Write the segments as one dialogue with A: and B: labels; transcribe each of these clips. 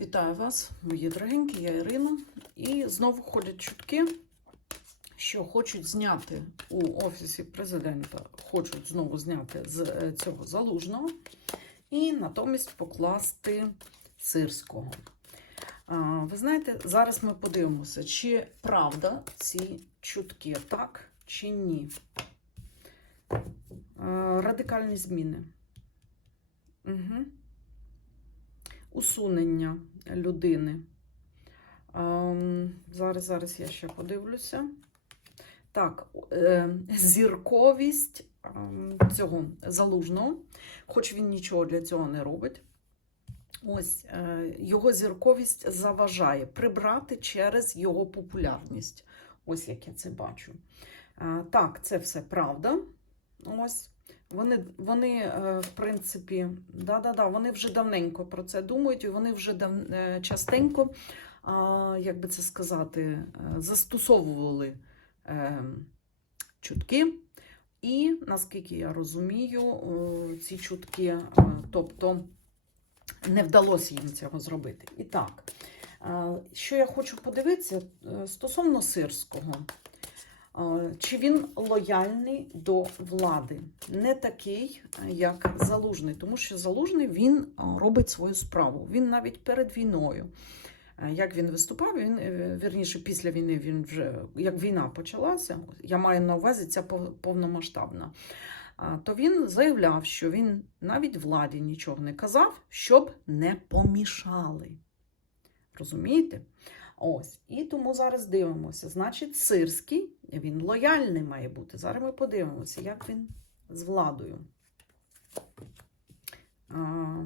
A: Вітаю вас, мої дорогенькі, я Ірина. І знову ходять чутки, що хочуть зняти у Офісі президента, хочуть знову зняти з е, цього залужного і натомість покласти сирського. Ви знаєте, зараз ми подивимося, чи правда ці чутки, так чи ні. Е, Радикальні зміни. Угу усунення людини. Ем, Зараз, зараз я ще подивлюся. Так, е, зірковість ем, цього залужного, хоч він нічого для цього не робить. Ось е, його зірковість заважає прибрати через його популярність. Ось як я це бачу. Е, Так, це все правда. Ось. Вони, вони е, в принципі, да-да-да, вони вже давненько про це думають, і вони вже дав, е, частенько, як би це сказати, е, застосовували чутки. І, наскільки я розумію, ці чутки, тобто не вдалося їм цього зробити. І так, що я хочу подивитися стосовно сирського. Е, Чи він лояльний до влади? Не такий, е, як залужний, тому що залужний він е, робить свою справу. Він навіть перед війною. Як він виступав, він вірніше після війни він вже як війна почалася. Я маю на увазі ця повномасштабна. То він заявляв, що він навіть владі нічого не казав, щоб не помішали. Розумієте? Ось. І тому зараз дивимося. Значить, сирський, він лояльний має бути. Зараз ми подивимося, як він з владою. А,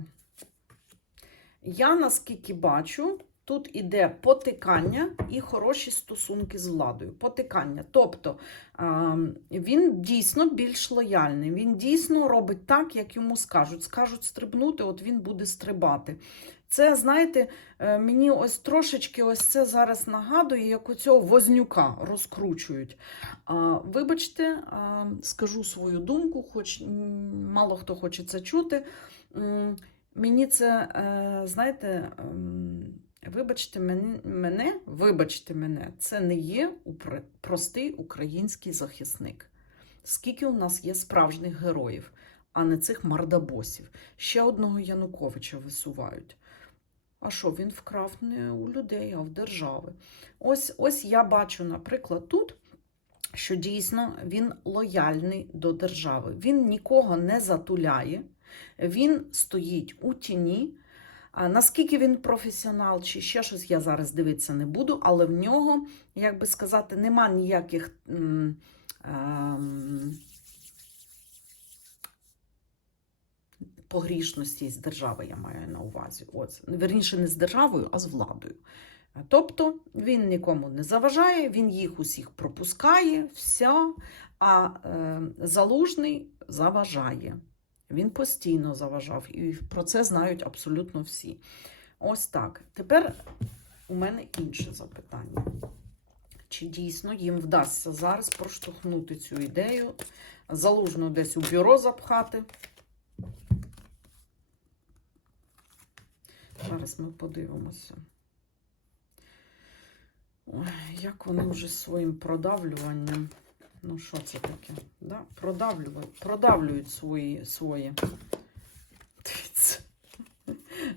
A: я наскільки бачу, тут іде потикання і хороші стосунки з владою. Потикання. Тобто він дійсно більш лояльний. Він дійсно робить так, як йому скажуть. Скажуть стрибнути, от він буде стрибати. Це, знаєте, е, мені ось трошечки ось це зараз нагадує, як у цього вознюка розкручують. Вибачте, скажу свою думку, хоч мало хто хоче це чути. Мені це, е, знаєте, ем, вибачте мене, вибачте мене, це не є простий український захисник. Скільки у нас є справжніх героїв, а не цих мардабосів. Ще одного Януковича висувають. А що він вкрав не у людей, а в держави? Ось, ось я бачу, наприклад, тут, що дійсно він лояльний до держави. Він нікого не затуляє, він стоїть у тіні. Наскільки він професіонал, чи ще щось я зараз дивитися не буду, але в нього, як би сказати, нема ніяких. м, ем, погрішності з держави, я маю на увазі. От. Верніше, не з державою, а з владою. Тобто він нікому не заважає, він їх усіх пропускає, все, а е, залужний заважає. Він постійно заважав, і про це знають абсолютно всі. Ось так. Тепер у мене інше запитання. Чи дійсно їм вдасться зараз проштовхнути цю ідею, залужно десь у бюро запхати? Зараз ми подивимося. Ой, як вони вже своїм продавлюванням. Ну, що це таке? Да? Продавлюють, продавлюють свої. свої.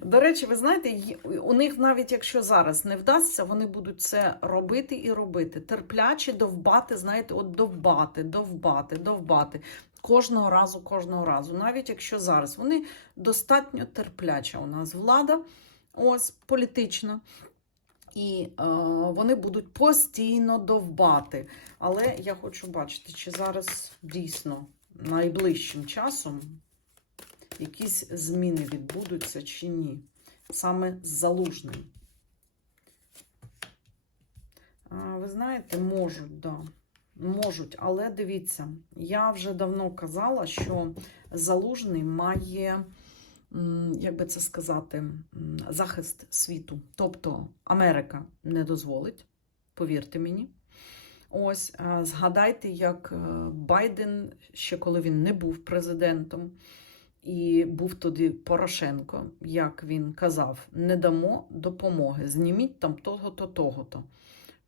A: До речі, ви знаєте, у них навіть якщо зараз не вдасться, вони будуть це робити і робити. Терпляче довбати, знаєте, от довбати, довбати, довбати. Кожного разу, кожного разу. Навіть якщо зараз вони достатньо терпляча у нас влада, ось політична. І е, вони будуть постійно довбати. Але я хочу бачити, чи зараз дійсно найближчим часом якісь зміни відбудуться чи ні. Саме з залужним. Ви знаєте, можуть, да. Можуть, але дивіться, я вже давно казала, що залужний має як би це сказати, захист світу. Тобто Америка не дозволить, повірте мені. Ось, згадайте, як е, Байден, ще коли він не був президентом, і був тоді Порошенко, як він казав, не дамо допомоги, зніміть там того-то, того-то.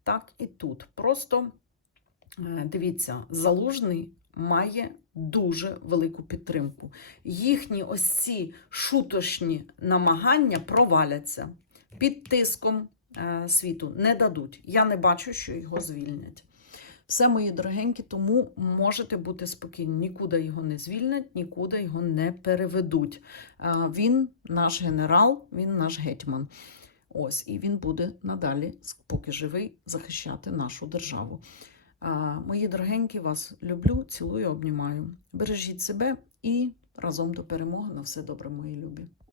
A: Так і тут. Просто дивіться, залужний має дуже велику підтримку. Їхні ось ці шуточні намагання проваляться під тиском е, світу. Не дадуть. Я не бачу, що його звільнять. Все, мої дорогенькі, тому можете бути спокійні. Нікуди його не звільнять, нікуди його не переведуть. Е, Він наш генерал, він наш гетьман. Ось, і він буде надалі, поки живий, захищати нашу державу. Мої дорогенькі, вас люблю, цілую, обнімаю. Бережіть себе і разом до перемоги. На все добре, мої любі.